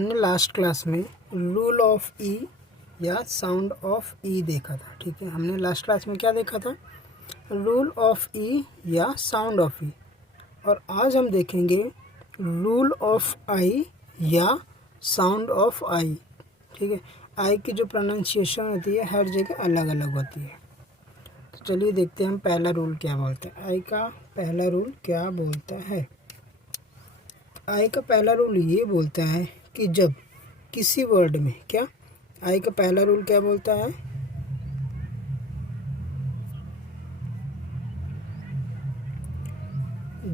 हमने last class में rule of ई या साउंड ऑफ ई देखा था। ठीक है, हमने लास्ट क्लास में क्या देखा था? रूल ऑफ ई या साउंड ऑफ ई। और आज हम देखेंगे रूल ऑफ आई या साउंड ऑफ आई। ठीक है, आई की जो प्रोनाउंसिएशन होती है हर जगह अलग अलग होती है। तो चलिए देखते हैं हम पहला रूल क्या बोलते हैं। आई का पहला रूल क्या बोलता है? आई का पहला रूल ये बोलता है कि जब किसी वर्ड में क्या, आई का पहला रूल क्या बोलता है?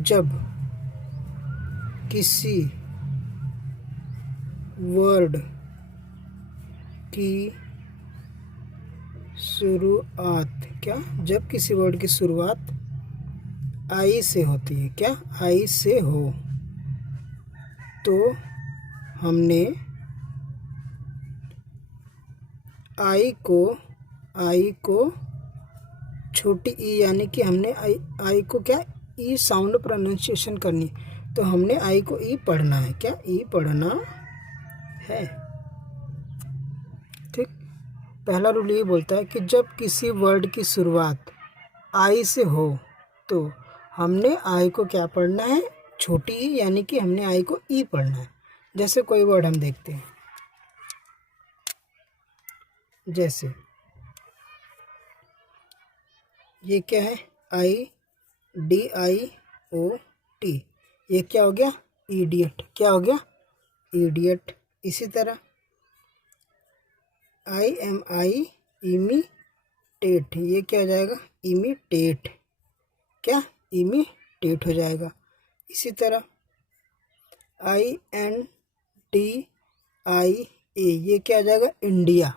जब किसी वर्ड की शुरुआत क्या, जब किसी वर्ड की शुरुआत आई से होती है, क्या आई से हो, तो हमने आई को छोटी ई यानी कि हमने आई को क्या ई साउंड प्रोनाउंसिएशन करनी, तो हमने आई को ई पढ़ना है। क्या ई पढ़ना है। ठीक, पहला रूल ये बोलता है कि जब किसी वर्ड की शुरुआत आई से हो तो हमने आई को क्या पढ़ना है? छोटी ई यानी कि हमने आई को ई पढ़ना है। जैसे कोई वर्ड हम देखते हैं, जैसे ये क्या है? IDIOT, ये क्या हो गया? इडियट। क्या हो गया? इडियट। इसी तरह IMI इमिटेट, ये क्या हो जाएगा? इमिटेट। क्या? इमिटेट हो जाएगा। इसी तरह INDIA, ये क्या हो जाएगा? इंडिया।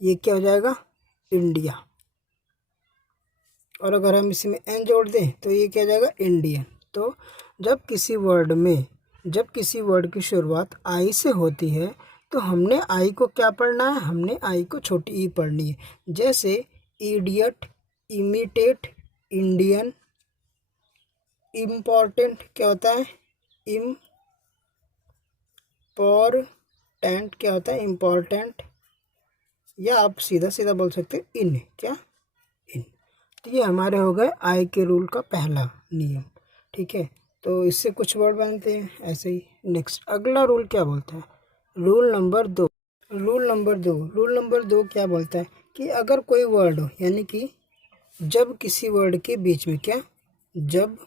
ये क्या हो जाएगा? इंडिया। और अगर हम इसमें एन जोड़ दें तो ये क्या हो जाएगा? इंडियन। तो जब किसी वर्ड की शुरुआत आई से होती है तो हमने आई को क्या पढ़ना है? हमने आई को छोटी ई पढ़नी है। जैसे इडियट, इमिटेट, इंडियन, इम्पॉर्टेंट क्या होता है? इम्पोर्टेंट क्या होता है? इम्पॉर्टेंट, या आप सीधा सीधा बोल सकते हैं इन। क्या? इन। तो ये हमारे हो गए आई के रूल का पहला नियम। ठीक है, तो इससे कुछ वर्ड बनते हैं ऐसे ही। नेक्स्ट अगला रूल क्या बोलता है? रूल नंबर दो क्या बोलता है कि अगर कोई वर्ड हो, यानी कि जब किसी वर्ड के बीच में क्या, जब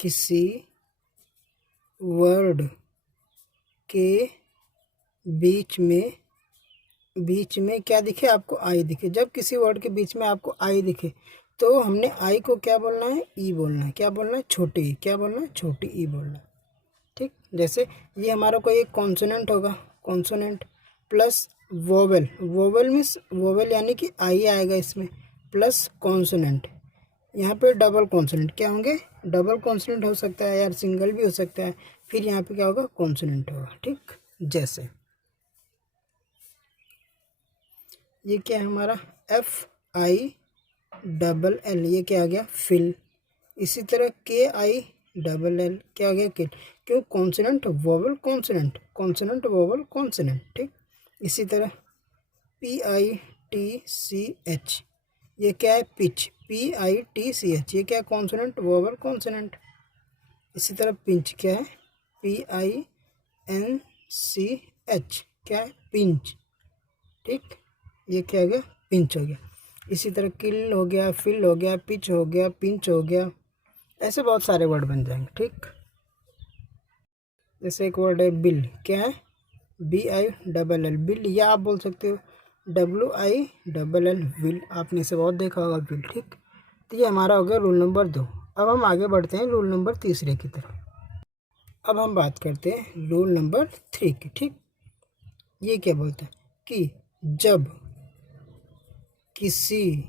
किसी वर्ड के बीच में क्या दिखे आपको? आई दिखे। जब किसी वर्ड के बीच में आपको आई दिखे तो हमने आई को क्या बोलना है? ई बोलना है। क्या बोलना है? छोटी ई। क्या बोलना है? छोटी ई बोलना है। ठीक, जैसे ये हमारा कोई एक कॉन्सोनेंट होगा, consonant plus vowel. Vowel means vowel यानी कि आई आएगा इसमें, प्लस कॉन्सोनेंट। यहाँ पे डबल कॉन्सोनेंट क्या होंगे? डबल कॉन्सोनेंट हो सकता है यार, सिंगल भी हो सकता है। फिर यहाँ पे क्या होगा? कॉन्सोनेंट होगा। ठीक, जैसे ये क्या है हमारा? FILL, ये क्या आ गया? फिल। इसी तरह KILL क्या आ गया? किल। क्यों? Consonant vowel consonant, consonant vowel consonant. ठीक, इसी तरह PITCH, ये क्या है? पिच। PITCH, ये क्या है? Consonant vowel consonant. इसी तरह पिंच क्या है? PINCH, क्या है? पिंच। ठीक, ये क्या हो गया? पिंच हो गया। इसी तरह किल हो गया, फिल हो गया, पिच हो गया, पिंच हो गया। ऐसे बहुत सारे वर्ड बन जाएंगे। ठीक, जैसे एक वर्ड है बिल। क्या है? BILL, बिल, या आप बोल सकते हो WILL, विल। आपने इसे बहुत देखा होगा, बिल। ठीक, तो ये हमारा हो गया रूल नंबर 2। अब हम आगे बढ़ते हैं रूल नंबर 3 की तरफ। अब हम बात करते हैं रूल नंबर 3 की। ठीक, ये क्या बोलता है कि जब किसी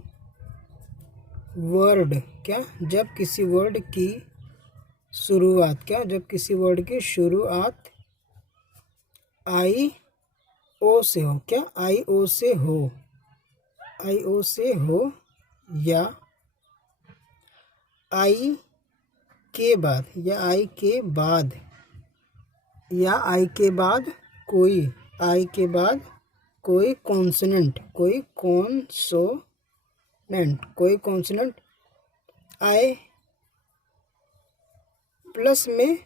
वर्ड क्या, जब किसी वर्ड की शुरुआत क्या, जब किसी वर्ड की शुरुआत IO से हो, क्या? IO से हो, या आई के बाद या आई के बाद कोई, आई के बाद कोई कॉन्सोनेंट, कोई कॉन्सोनेंट आए प्लस में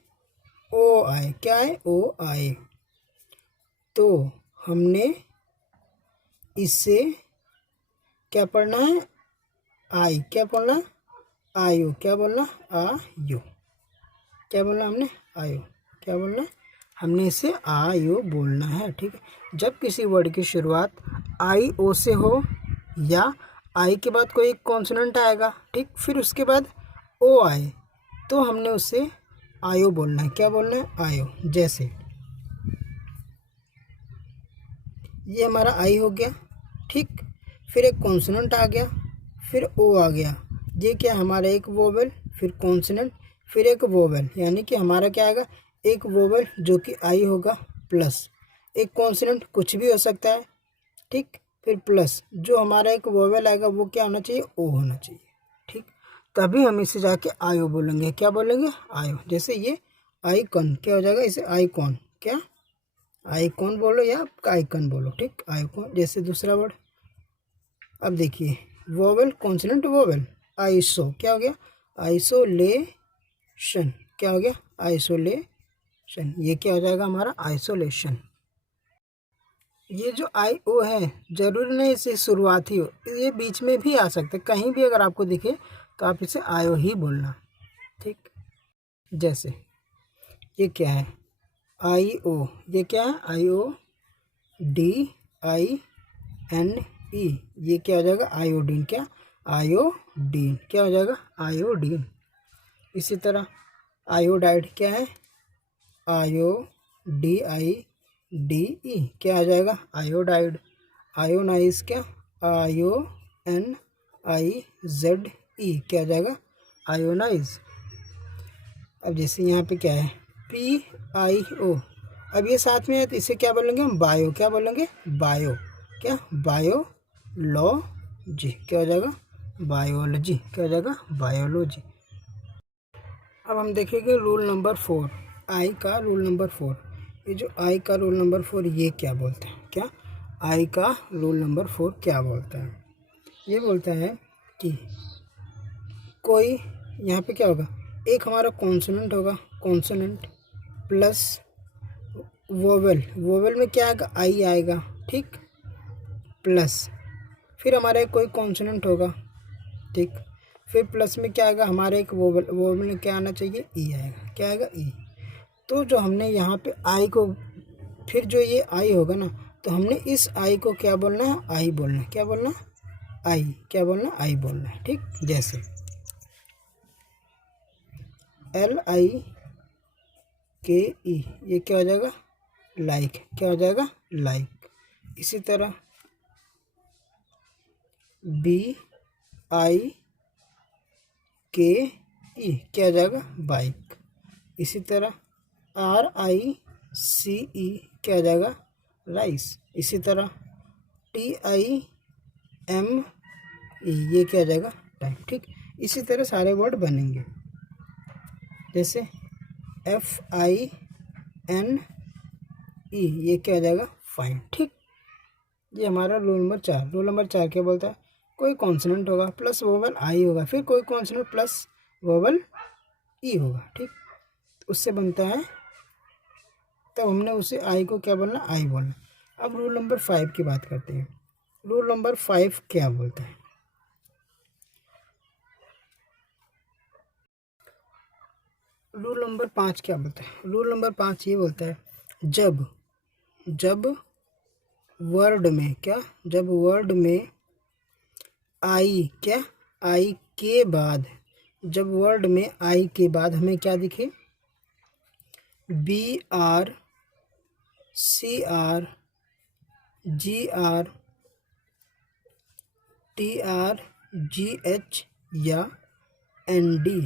ओ आए, क्या है, ओ आए, तो हमने इससे क्या पढ़ना है, आई, क्या बोलना, आयो, क्या बोलना, आयो, क्या बोलना हमने, आयो, क्या बोलना, हमने इसे आयो बोलना है। ठीक है, जब किसी वर्ड की शुरुआत आई ओ से हो या आई के बाद कोई कॉन्सोनेंट आएगा, ठीक, फिर उसके बाद ओ आए, तो हमने उसे आयो बोलना है। क्या बोलना है, आयो। जैसे ये हमारा आई हो गया, ठीक, फिर एक कॉन्सोनेंट आ गया, फिर ओ आ गया, ये क्या हमारा एक वोवेल, फिर कॉन्सोनेंट, फिर एक वोवेल, यानी कि हमारा क्या आएगा, एक वोवेल जो कि आई होगा प्लस एक कॉन्सोनेंट, कुछ भी हो सकता है, ठीक, फिर प्लस जो हमारा एक वोवेल आएगा वो क्या होना चाहिए, ओ होना चाहिए। ठीक, तभी हम इसे जाके आयो बोलेंगे। क्या बोलेंगे, आयो। जैसे ये आइकॉन क्या हो जाएगा, इसे आइकॉन, क्या, आइकॉन बोलो या आइकन बोलो, ठीक, आइकॉन। जैसे दूसरा वर्ड, अब देखिए वोवेल कॉन्सोनेंट वोवेल, आइसो, क्या हो गया, आइसोलेशन, क्या हो गया, आइसोलेशन, ये क्या हो जाएगा हमारा, आइसोलेशन। ये जो आई ओ है जरूरी नहीं इसे शुरुआती हो, ये बीच में भी आ सकते, कहीं भी अगर आपको दिखे तो आप इसे आयो ही बोलना। ठीक, जैसे ये क्या है, आई ओ, ये क्या है, आई O D I N E, ये क्या हो जाएगा, आयोडीन, क्या, आयोडीन, क्या हो जाएगा, आयोडीन। इसी तरह आयोडाइड क्या है, आयो डी आई डी ई, क्या आ जाएगा, आयोडाइड। आयोनाइज, क्या, आयो एन आई जेड ई, क्या आ जाएगा, आयोनाइज। अब जैसे यहाँ पे क्या है, पी आई ओ, अब ये साथ में है तो इसे क्या बोलेंगे हम, बायो, क्या बोलेंगे, बायो, क्या, बायोलॉजी, क्या हो जाएगा, बायोलॉजी, क्या हो जाएगा, बायोलॉजी। अब हम देखेंगे रूल नंबर 4, आई का रूल नंबर 4। ये जो आई का रूल नंबर 4 ये क्या बोलता है, क्या, आई का रूल नंबर 4 क्या बोलता है, ये बोलता है कि कोई, यहाँ पे क्या होगा, एक हमारा कॉन्सोनेंट होगा, कॉन्सोनेंट प्लस वोवेल, वोवेल में क्या आएगा, आई आएगा, ठीक, प्लस फिर हमारा एक कोई कॉन्सोनेंट होगा, ठीक, फिर प्लस में क्या आएगा, हमारे एक वोवेल, वोवेल में क्या आना चाहिए, ई आएगा, क्या आएगा, ई। तो जो हमने यहाँ पे आई को, फिर जो ये आई होगा ना, तो हमने इस आई को क्या बोलना है, आई बोलना है, क्या बोलना है, आई, क्या बोलना है, आई बोलना है। ठीक, जैसे एल आई के ई, ये क्या हो जाएगा, लाइक, क्या हो जाएगा, लाइक। इसी तरह बी आई के ई, क्या हो जाएगा, बाइक। इसी तरह आर आई सी ई, क्या हो जाएगा, राइस। इसी तरह टी आई एम ई, ये क्या हो जाएगा, टाइम। ठीक, इसी तरह सारे वर्ड बनेंगे। जैसे एफ आई एन ई, ये क्या हो जाएगा, फाइन। ठीक, ये हमारा रूल नंबर 4। रूल नंबर 4 क्या बोलता है, कोई कॉन्सोनेंट होगा प्लस वोवल आई होगा, फिर कोई कॉन्सोनेंट प्लस वोवल ई होगा, ठीक, उससे बनता है, तब हमने उसे आई को क्या बोलना, आई बोलना। अब रूल नंबर 5 की बात करते हैं। रूल नंबर 5 क्या बोलता है, रूल नंबर 5 क्या बोलता है, रूल नंबर 5 ये बोलता है, जब जब वर्ड में, क्या, जब वर्ड में आई, क्या, आई के बाद, जब वर्ड में आई के बाद हमें क्या दिखे, B R C R G R T R G H या एन डी,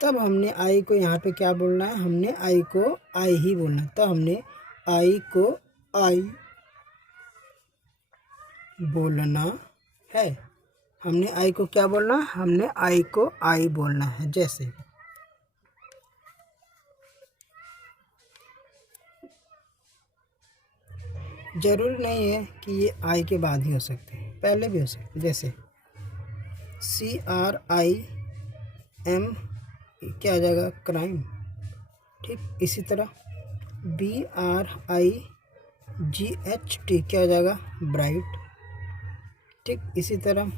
तब हमने आई को यहाँ पे क्या बोलना है, हमने आई को आई ही बोलना है। तब हमने आई को आई बोलना है। हमने आई को क्या बोलना है, हमने आई को आई बोलना है। जैसे ज़रूरी नहीं है कि ये आई के बाद ही हो सकते हैं, पहले भी हो सकते हैं। जैसे CRIM क्या आ जाएगा, क्राइम। ठीक, इसी तरह BRIGHT क्या आ जाएगा, ब्राइट। ठीक, इसी तरह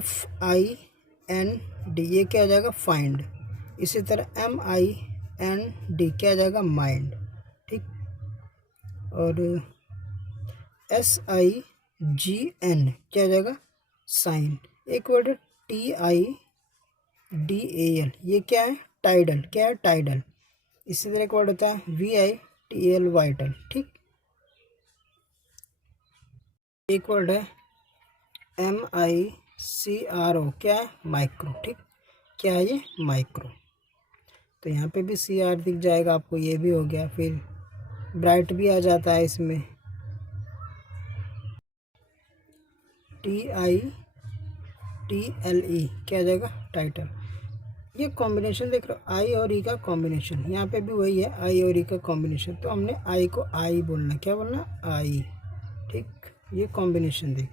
FIND ये क्या आ जाएगा, फाइंड। इसी तरह MIND क्या आ जाएगा, माइंड। ठीक, और SIGN क्या आ जाएगा, साइन। एक वर्ड है TIDAL, ये क्या है, टाइडल। क्या है, टाइडल। इसी तरह एक वर्ड होता है VITAL, वाइटल। ठीक, एक वर्ड है MICRO, क्या है, माइक्रो। ठीक, क्या है ये, माइक्रो। तो यहाँ पे भी CR दिख जाएगा आपको, ये भी हो गया। फिर ब्राइट भी आ जाता है इसमें, TITLE क्या आ जाएगा, टाइटल। ये कॉम्बिनेशन देख रहे हो, आई और ई का कॉम्बिनेशन। यहाँ पे भी वही है, आई और ई का कॉम्बिनेशन। तो हमने आई को आई बोलना, क्या बोलना, आई। ठीक, ये कॉम्बिनेशन देख।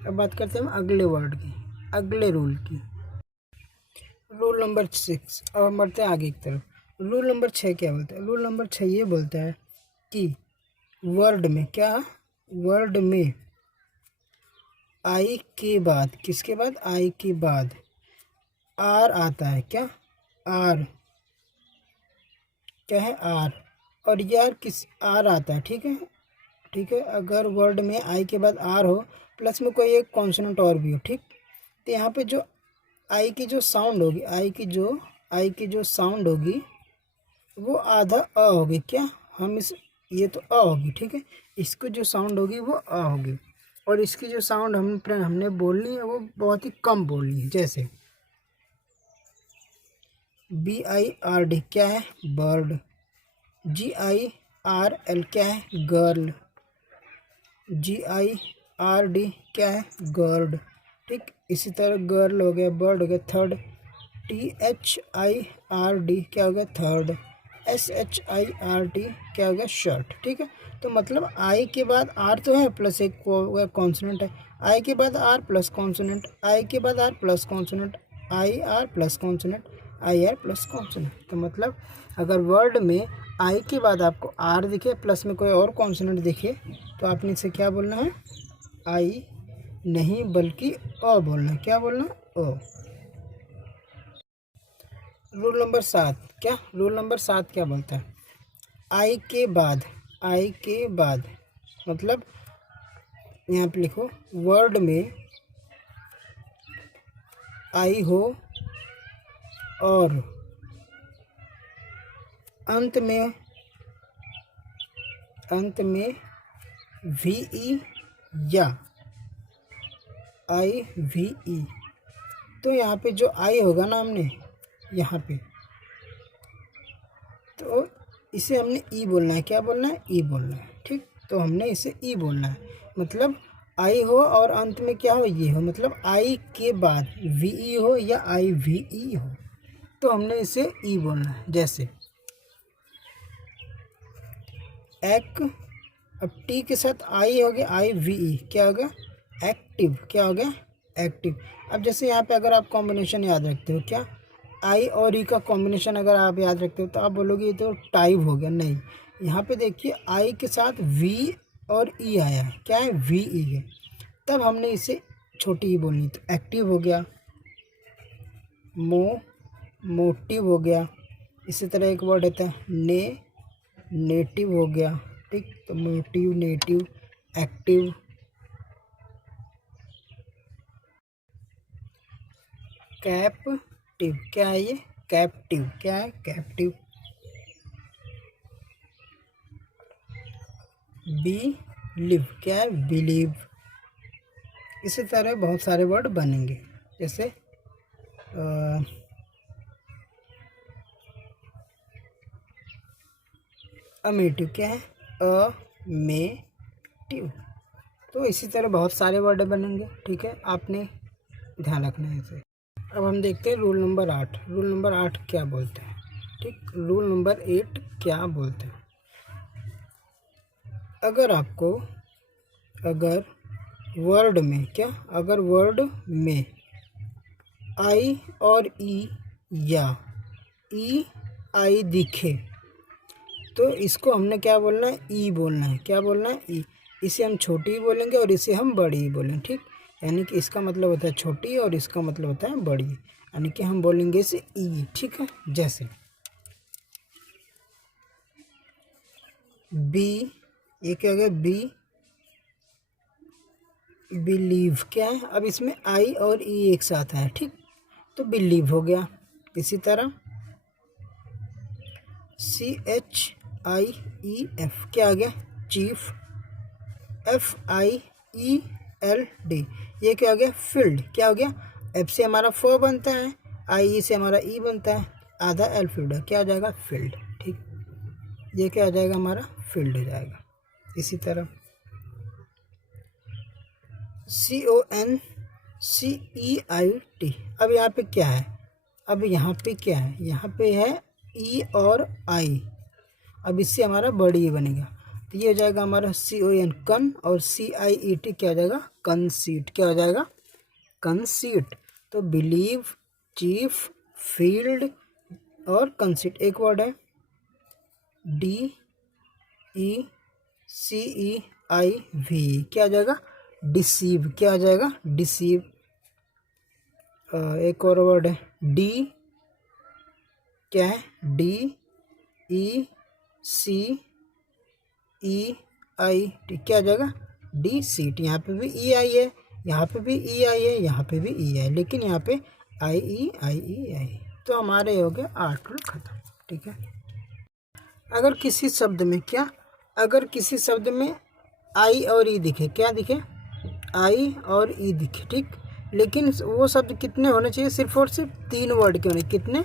अब बात करते हैं हम अगले वर्ड की, अगले रूल की। Rule number 6। अब हम बढ़ते हैं आगे की तरफ। रूल नंबर 6 क्या बोलता है, रूल नंबर 6 ये बोलता है कि वर्ड में, क्या, वर्ड में आई के बाद, किसके बाद, आई के बाद आर आता है। क्या, आर, क्या है, आर। और यार किस, आर आता है। ठीक है, ठीक है। अगर वर्ड में आई के बाद आर हो, प्लस में कोई एक कॉन्सोनेंट और भी हो। ठीक, तो यहाँ पे जो आई की जो साउंड होगी, आई की जो साउंड होगी वो आधा अ होगी। क्या, हम इस, ये तो अ होगी। ठीक है, इसको जो साउंड होगी वो अ होगी, और इसकी जो साउंड हमने बोलनी है वो बहुत ही कम बोलनी है। जैसे BIRD क्या है, बर्ड। GIRL क्या है, गर्ल। GIRD क्या है, गर्ड। ठीक, इसी तरह गर्ल हो गया, बर्ड हो गया, थर्ड। THIRD क्या हो गया, थर्ड। SHIRT क्या हो गया, शर्ट। ठीक है, तो मतलब आई के बाद आर तो है, प्लस एक कॉन्सोनेंट है। आई के बाद आर प्लस कॉन्सोनेंट, आई के बाद R plus consonant, IR plus consonant, IR plus consonant. तो मतलब अगर वर्ड में आई के बाद आपको आर दिखे, प्लस में कोई और कॉन्सोनेंट दिखे, तो आपने इसे क्या बोलना है, आई नहीं बल्कि अ बोलना है। क्या बोलना, अ। रूल नंबर 7 क्या, रूल नंबर 7 क्या बोलता है, आई के बाद, आई के बाद मतलब यहाँ पे लिखो, वर्ड में आई हो और अंत में VE या IVE। तो यहाँ पे जो आई होगा ना, हमने यहाँ पे, तो इसे हमने ई बोलना है। क्या बोलना है, ई बोलना है। ठीक, तो हमने इसे ई बोलना है। मतलब आई हो और अंत में क्या हो, ये हो। मतलब आई के बाद VE हो या IVE हो, तो हमने इसे ई बोलना है। जैसे एक, अब टी के साथ आई हो गया, IVE क्या हो गया, एक्टिव। क्या हो गया, एक्टिव। अब जैसे यहाँ पे अगर आप कॉम्बिनेशन याद रखते हो, क्या, आई और ई का कॉम्बिनेशन अगर आप याद रखते हो, तो आप बोलोगे ये तो टाइप हो गया। नहीं, यहाँ पे देखिए आई के साथ V और E आया है। क्या है, VE है। तब हमने इसे छोटी ही बोलनी, तो एक्टिव हो गया, मोटिव हो गया। इसी तरह एक वर्ड होता है नेटिव हो गया। ठीक, तो मोटिव, नेटिव, एक्टिव। कैप्टिव क्या है, ये कैप्टिव। क्या है, कैप्टिव। बिलीव क्या है, बिलीव। इसी तरह बहुत सारे वर्ड बनेंगे। जैसे अमेटिव क्या है, अमेटिव। तो इसी तरह बहुत सारे वर्ड बनेंगे। ठीक है, आपने ध्यान रखना है इसे। अब हम देखते हैं रूल नंबर 8। रूल नंबर 8 क्या बोलते हैं। ठीक, रूल नंबर 8 क्या बोलते हैं। अगर आपको अगर वर्ड में क्या अगर वर्ड में आई और ई या ई आई दिखे तो इसको हमने क्या बोलना है, ई बोलना है। क्या बोलना है, ई। इसे हम छोटी बोलेंगे और इसे हम बड़ी बोलेंगे, ठीक। यानी कि इसका मतलब होता है छोटी और इसका मतलब होता है बड़ी, यानी कि हम बोलेंगे इसे ई, ठीक है। जैसे बी, ये क्या हो गया, बी, बिलीव क्या है, अब इसमें आई और ई एक साथ है, ठीक, तो बिलीव हो गया। इसी तरह CHIEF क्या आ गया, चीफ। FIELD ये क्या हो गया, फील्ड। क्या हो गया, एफ से हमारा फ बनता है, आई से हमारा ई बनता है, आधा एल फील्ड है, क्या हो जाएगा, फील्ड, ठीक। ये क्या हो जाएगा, हमारा फील्ड हो जाएगा। इसी तरह CONCEIT, अब यहाँ पे क्या है, अब यहाँ पे क्या है, यहाँ पे है ई और आई, अब इससे हमारा बड़ी बनेगा, तो ये हो जाएगा हमारा CON कन, और CIET क्या हो जाएगा, कंसीट। क्या हो जाएगा, कंसीट। तो बिलीव, चीफ, फील्ड और कंसीट एक वर्ड है। DECEIV क्या आ जाएगा, डिसीव। क्या आ जाएगा, डिसीव। एक और वर्ड है डी, क्या है, DECEIT क्या आ जाएगा, डी सीट। यहाँ पे भी ई आई है, यहाँ पे भी ई आई है, यहाँ पे भी ई आई, लेकिन यहाँ पे आई। तो हमारे हो गए 8 रूल खत्म, ठीक है। अगर किसी शब्द में क्या, अगर किसी शब्द में आई और ई दिखे, क्या दिखे, आई और ई दिखे, ठीक, लेकिन वो शब्द कितने होने चाहिए, सिर्फ और सिर्फ 3 वर्ड के होने, कितने,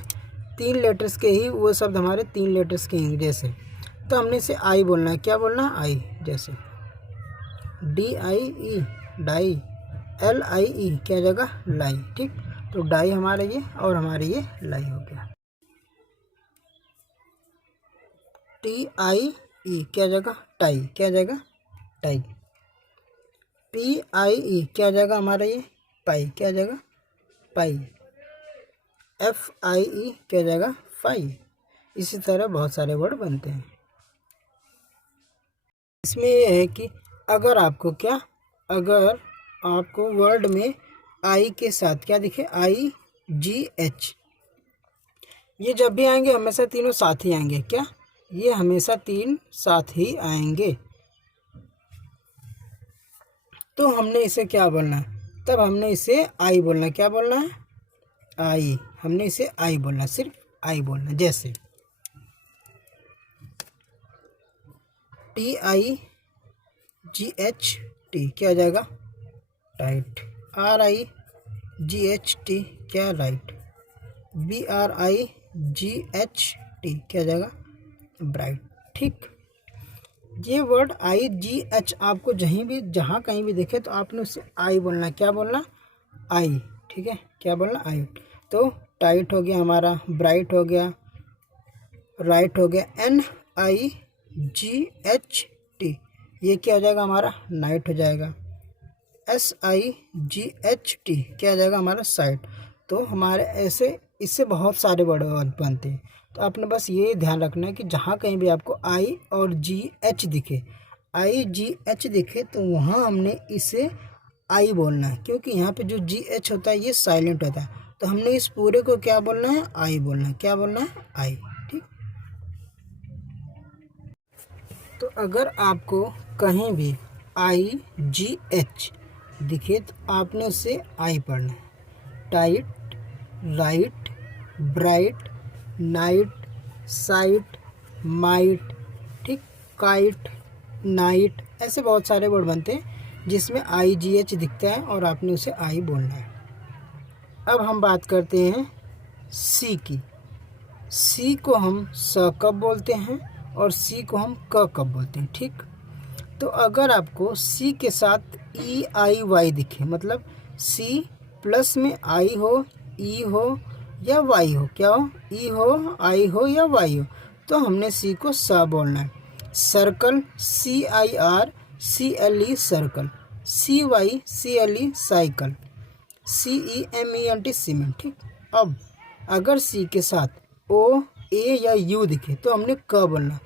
3 लेटर्स के ही वो शब्द हमारे 3 लेटर्स के हैं। जैसे तो हमने इसे आई बोलना है, क्या बोलना है, आई। जैसे DIE डाई, LIE क्या जगह, लाई, ठीक। तो डाई हमारा ये और हमारे ये लाई हो गया। TIE क्या जगह, टाई। क्या जगह, टाई। PIE क्या जगह हमारा ये, पाई। क्या जगह, पाई। FIE क्या जगह, फाई। इसी तरह बहुत सारे वर्ड बनते हैं। इसमें यह है कि अगर आपको क्या, अगर आपको वर्ड में आई के साथ क्या दिखे, IGH, ये जब भी आएंगे हमेशा तीनों साथ ही आएंगे। क्या, ये हमेशा 3 साथ ही आएंगे। तो हमने इसे क्या बोलना है, तब हमने इसे आई बोलना है। क्या बोलना है, आई। हमने इसे आई बोलना, सिर्फ आई बोलना। जैसे TIGHT क्या हो जाएगा, टाइट। RIGHT क्या, राइट। BRIGHT क्या हो जाएगा, ब्राइट, ठीक। ये वर्ड IGH आपको जहाँ कहीं भी दिखे तो आपने उससे आई बोलना। क्या बोलना, आई, ठीक है। क्या बोलना, आई। तो टाइट हो गया हमारा, ब्राइट हो गया, राइट हो गया। NIGHT ये क्या हो जाएगा हमारा, नाइट हो जाएगा। SIGHT क्या हो जाएगा हमारा, साइट। तो हमारे ऐसे इससे बहुत सारे वर्ड बनते हैं। तो आपने बस ये ध्यान रखना है कि जहाँ कहीं भी आपको आई और GH दिखे, IGH दिखे, तो वहाँ हमने इसे आई बोलना है, क्योंकि यहाँ पे जो GH होता है ये साइलेंट होता है। तो हमने इस पूरे को क्या बोलना है, आई बोलना है। क्या बोलना है, आई, ठीक। तो अगर आपको कहीं भी IGH दिखे तो आपने उससे आई पढ़ना है। Tight, right, bright, night, site, might, ठीक, काइट, नाइट, ऐसे बहुत सारे वर्ड बनते हैं जिसमें IGH दिखता है और आपने उसे आई बोलना है। अब हम बात करते हैं सी की। सी को हम स कब बोलते हैं और सी को हम क कब बोलते हैं, ठीक। तो अगर आपको सी के साथ EIY दिखे, मतलब सी प्लस में आई हो, ई हो या वाई हो, क्या हो, ई हो, आई हो या वाई हो, तो हमने सी को स बोलना है। Circle CIRCLE circle, CYCLE cycle, CEMENT cement. ठीक, अब अगर सी के साथ ओ ए या यू दिखे तो हमने क बोलना,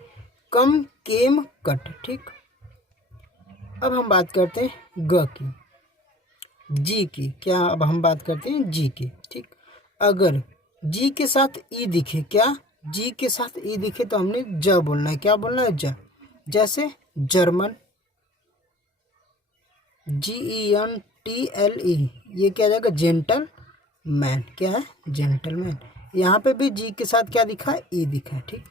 कम केम कट। ठीक, अब हम बात करते हैं ग की, जी की। क्या अब हम बात करते हैं जी की। ठीक, अगर जी के साथ ई दिखे, क्या जी के साथ ई दिखे तो हमने ज बोलना है। क्या बोलना है? ज। जैसे जर्मन, GENTLE, ये क्या जाएगा? Gentle man. क्या है? जेंटलमैन। यहाँ पे भी जी के साथ क्या दिखा है? ई दिखा है। ठीक,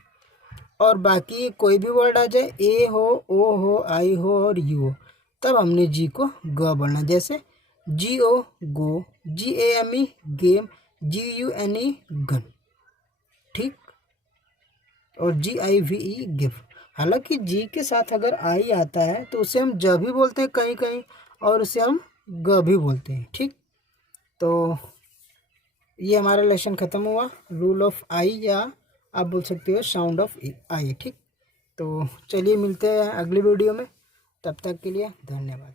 और बाकी कोई भी वर्ड आ जाए, ए हो, ओ हो, आई हो और यू हो, तब हमने जी को ग बोलना। जैसे GO गो, GAME गेम, GUNE गन। ठीक, और GIVE गिफ्ट। हालांकि जी के साथ अगर आई आता है तो उसे हम ज भी बोलते हैं कहीं कहीं, और उसे हम ग भी बोलते हैं। ठीक, तो ये हमारा लेसन ख़त्म हुआ, रूल ऑफ आई, या आप बोल सकते हो साउंड ऑफ आई। ठीक, तो चलिए मिलते हैं अगली वीडियो में, तब तक के लिए धन्यवाद।